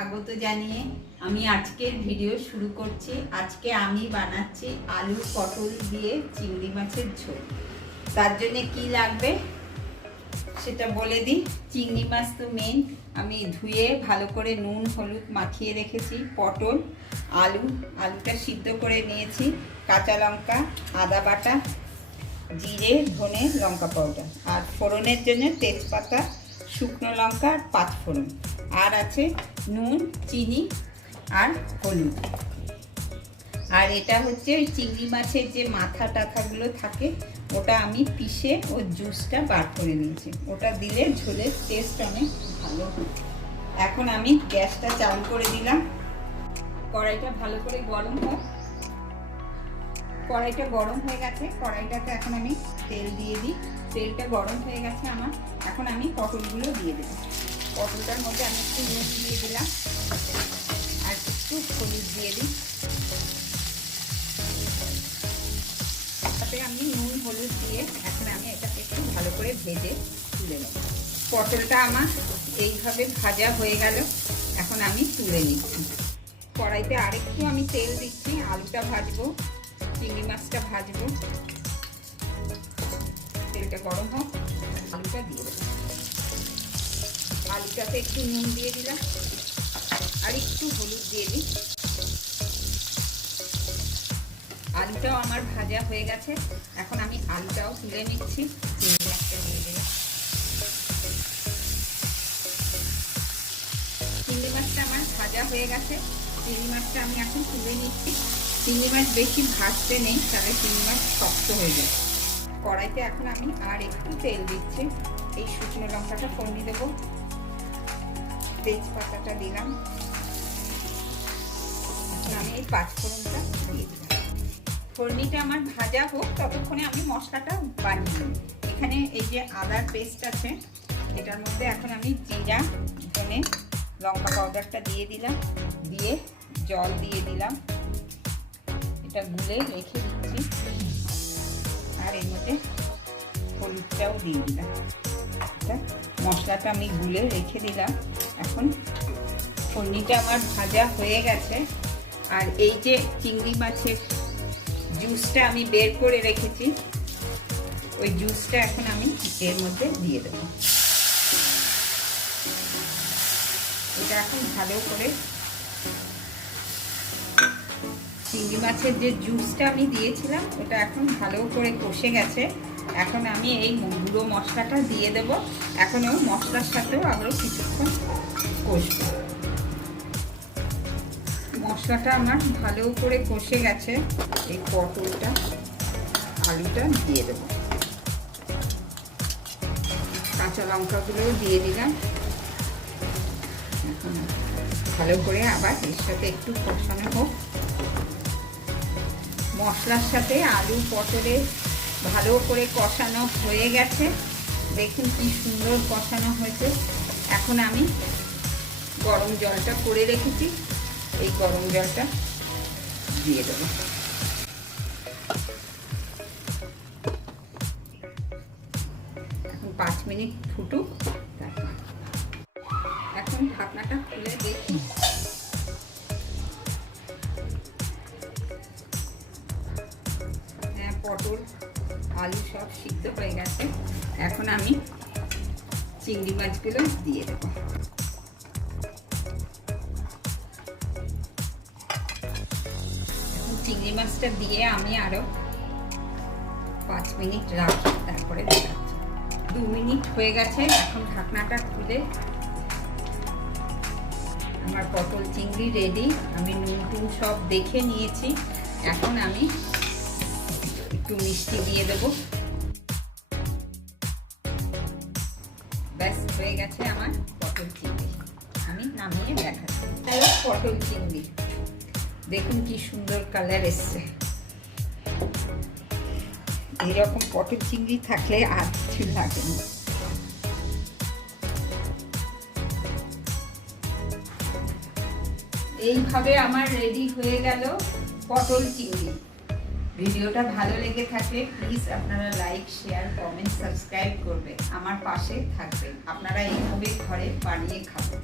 স্বাগত জানিয়ে আমি আজকের ভিডিও শুরু করছি। আজকে আমি বানাচ্ছি আলু পটল দিয়ে চিংড়ি মাছের ঝোল। তার জন্য কি লাগবে সেটা বলে দিই। চিংড়ি মাছ তো মেন, আমি ধুয়ে ভালো করে নুন হলুদ মাখিয়ে রেখেছি। পটল, আলুটা সিদ্ধ করে নিয়েছি, কাঁচা লঙ্কা, আদা বাটা, জিরে, ধনে, লঙ্কা পাউডার, আর ফোড়নের জন্য তেজপাতা, শুকনো লঙ্কা আর পাঁচফোড়ন, আর আছে নুন, চিনি আর হলুদ। আর এটা হচ্ছে ওই চিংড়ি মাছের যে মাথা টাথাগুলো থাকে ওটা আমি পিষে ওর জুসটা বার করে নিয়েছি। ওটা দিলে ঝোলের টেস্ট অনেক ভালো হয়। এখন আমি গ্যাসটা চালু করে দিলাম। কড়াইটা ভালো করে গরম হয়। কড়াইটা গরম হয়ে গেছে, কড়াইটাতে এখন আমি তেল দিয়ে দিই। তেলটা গরম হয়ে গেছে আমার। এখন আমি পটলগুলো দিয়ে দেব। পটলটার মধ্যে আমি একটু নুন দিয়ে দিলাম আর একটু হলুদ দিয়ে দিই। তাতে আমি নুন হলুদ দিয়ে এখন আমি এটাকে একটু ভালো করে ভেজে তুলে নেব। পটলটা আমার এইভাবে ভাজা হয়ে গেল, এখন আমি তুলে নিচ্ছি। কড়াইতে আরেকটু আমি তেল দিচ্ছি। আলুটা ভাজবো, চিংড়ি মাছটা ভাজবো। তেলটা গরম হোক, আলুটা দিয়ে দেবো। আলুটাতে একটু নুন দিয়ে দিলাম আর একটু হলুদ দিয়ে দিই। আলুটাও আমার ভাজা হয়ে গেছে, এখন আমি আলুটাও তুলে নিচ্ছি। চিংড়ি মাছটা দিয়ে দিলাম। চিংড়ি মাছটা আমার ভাজা হয়ে গেছে, চিংড়ি মাছটা আমি এখন তুলে নিচ্ছি। চিংড়ি মাছ বেশি ভাজতে নেই, তাহলে চিংড়ি মাছ শক্ত হয়ে যায়। কড়াইতে এখন আমি আর একটু তেল দিচ্ছি। এই শুকনো লঙ্কাটা ফোড়নি দেবো, তেজপাতাটা দিলাম, এখন আমি এই পাঁচফোড়নটা দিয়ে দিলাম। ফোড়নিটা আমার ভাজা হোক, ততক্ষণে আমি মশলাটা বানিয়ে নিই। এখানে এই যে আদার পেস্ট আছে, এটার মধ্যে এখন আমি জিরা, ধনে, লঙ্কা পাউডারটা দিয়ে দিলাম, দিয়ে জল দিয়ে দিলাম। এটা গুলে রেখে দিচ্ছি আর এর মধ্যে হলুদটাও দিয়ে দিলাম। মশলাটা আমি গুলে রেখে দিলাম। এখন ফোড়নিটা আমার ভাজা হয়ে গেছে, আর এই যে চিংড়ি মাছের জুসটা আমি বের করে রেখেছি, ওই জুসটা এখন আমি এর মধ্যে দিয়ে দেবো। এটা এখন ভালো করে, চিংড়ি মাছের যে জুসটা আমি দিয়েছিলাম ওটা এখন ভালো করে কষে গেছে। এখন আমি এই গুঁড়ো মশলাটা দিয়ে দেবো। এখন ওই মশলার সাথেও আরও কিছুক্ষণ কষবো। মশলাটা আমার ভালো করে কষে গেছে। এই পটলটা, আলুটা দিয়ে দেবো, কাঁচা লঙ্কাগুলোও দিয়ে দিলাম। এখন ভালো করে আবার এর সাথে একটু কষানো হোক। মশলার সাথে আলু পটলে ভালো করে কষানো হয়ে গেছে। দেখুন কি সুন্দর কষানো হয়েছে। এখন আমি গরম জলটা করে রেখেছি, এই গরম জলটা দিয়ে দেবো। এখন 5 মিনিট ফুটুক। এখন ঢাকনাটা খুলে দেখি। পটল আলু সব সিদ্ধ হয়ে গেছে। এখন আমি চিংড়ি মাছগুলো দিয়ে দেব। এখন চিংড়ি মাছটা দিয়ে আমি আরো 5 মিনিট রাখি, তারপরে দেখাচ্ছি। 2 মিনিট হয়ে গেছে। এখন ঢাকনাটা খুলে আমার পটল চিংড়ি রেডি। আমি নুন টুন সব দেখে নিয়েছি। এখন আমি একটু মিষ্টি দিয়ে দেবো। ব্যাস হয়ে গেছে আমার পটল চিংড়ি। আমি নামিয়ে দেখাচ্ছি। পটল চিংড়ি দেখুন কি সুন্দর কালার এসছে। এইরকম পটল চিংড়ি থাকলে আর কিছু লাগে না। এইভাবে আমার রেডি হয়ে গেল পটল চিংড়ি। ভিডিওটা ভালো লেগে থাকলে প্লিজ আপনারা লাইক, শেয়ার, কমেন্ট, সাবস্ক্রাইব করবে, আমার পাশে থাকবেন। আপনারা এইভাবে ঘরে বানিয়ে খাবেন।